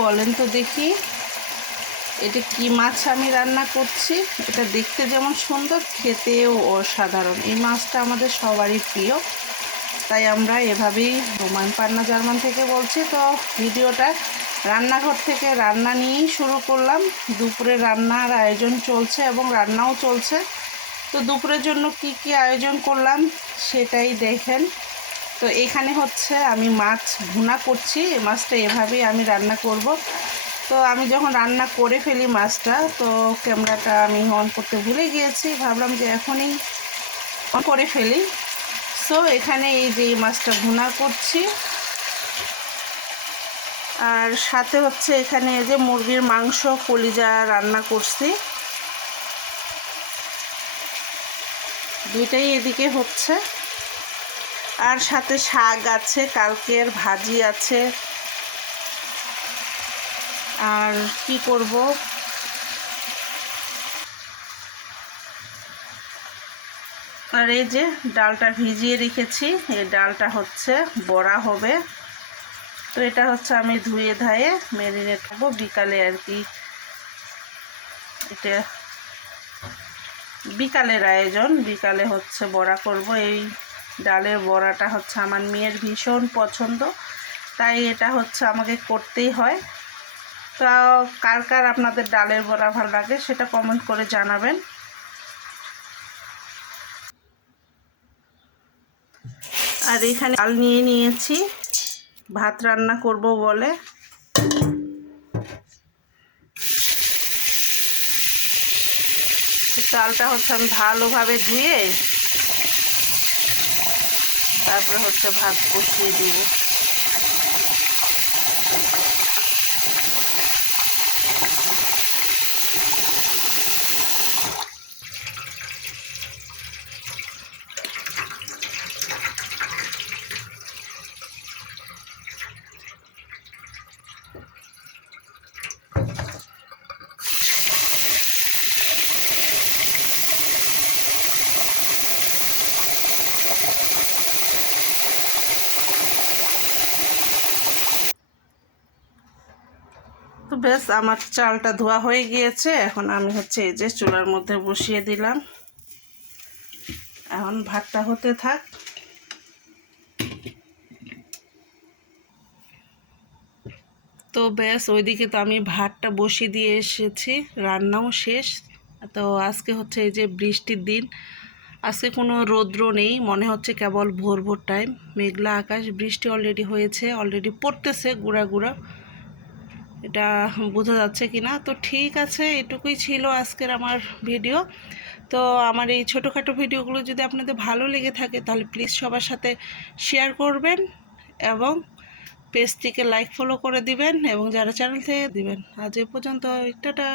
বলেন তো দেখি। এটা কি মাছ আমি রান্না করছি? এটা দেখতে যেমন সুন্দর, খেতেও অসাধারণ। এই মাছটা আমাদের সবারই প্রিয়। তাই আমরা এভাবেই রোমান পান্না জার্মান থেকে বলছি। তো ভিডিওটা রান্নাঘর থেকে রান্না নিয়েই শুরু করলাম। দুপুরে রান্নার আয়োজন চলছে এবং রান্নাও চলছে। তো দুপুরের জন্য কি কি আয়োজন করলাম সেটাই দেখেন। তো এখানে হচ্ছে আমি মাছ ভুনা করছি মাছটা এভাবেই আমি রান্না করব। তো আমি যখন রান্না করে ফেলি মাছটা, তো ক্যামেরাটা আমি অন করতে ভুলে গিয়েছি, ভাবলাম যে এখনই অন করে ফেলি। সো এখানে এই যে মাছটা ভুনা করছি। আর সাথে হচ্ছে এখানে যে মুরগির মাংস, কলিজা রান্না করছি। দুইটাই এদিকে হচ্ছে। আর সাথে শাক আছে, কালকের ভাজি আছে। আর কি করব? আর এই যে ডালটা ভিজিয়ে রেখেছি, এই ডালটা হচ্ছে বড়া হবে। তো এটা হচ্ছে আমি ধুয়ে ধায়ে মেরিনেট করব, বিকালে আর কি। এটা বিকালের আয়োজন, বিকালে হচ্ছে বড়া করব। এই ডালের বড়াটা হচ্ছে আমার মেয়ের ভীষণ পছন্দ। তাই এটা হচ্ছে আমাকে করতেই হয়। তো কার কার আপনাদের ডালের বড়া ভালো লাগে সেটা কমেন্ট করে জানাবেন। আর এখানে ডাল নিয়ে নিয়েছি। ভাত রান্না করব বলে। চালটা হচ্ছে আমি ভালোভাবে ধুয়ে তারপরে হচ্ছে ভাত বসিয়ে দিব। তো বেশ, আমার চালটা ধোয়া হয়ে গিয়েছে। এখন আমি হচ্ছে এই যে চুলার মধ্যে বসিয়ে দিলাম। এখন ভাতটা হতে থাক। তো ব্যাস ওইদিকে তো আমি ভাতটা বসিয়ে দিয়ে এসেছি। রান্নাও শেষ। তো আজকে হচ্ছে এই যে বৃষ্টির দিন। আজকে কোনো রৌদ্র নেই, মনে হচ্ছে কেবল ভোর ভোর টাইম মেঘলা আকাশ, বৃষ্টি অলরেডি হয়েছে অলরেডি পড়তেছে গুঁড়া গুঁড়া এটা বোঝা যাচ্ছে কি না তো ঠিক আছে, এটুকুই ছিল আজকের আমার ভিডিও। তো আমার এই ছোটোখাটো ভিডিওগুলো যদি আপনাদের ভালো লেগে থাকে, তাহলে প্লিজ সবার সাথে শেয়ার করবেন এবং পেজটিকে লাইক ফলো করে দিবেন এবং যারা চ্যানেল থেকে দিবেন, আজ এ পর্যন্ত টাটা!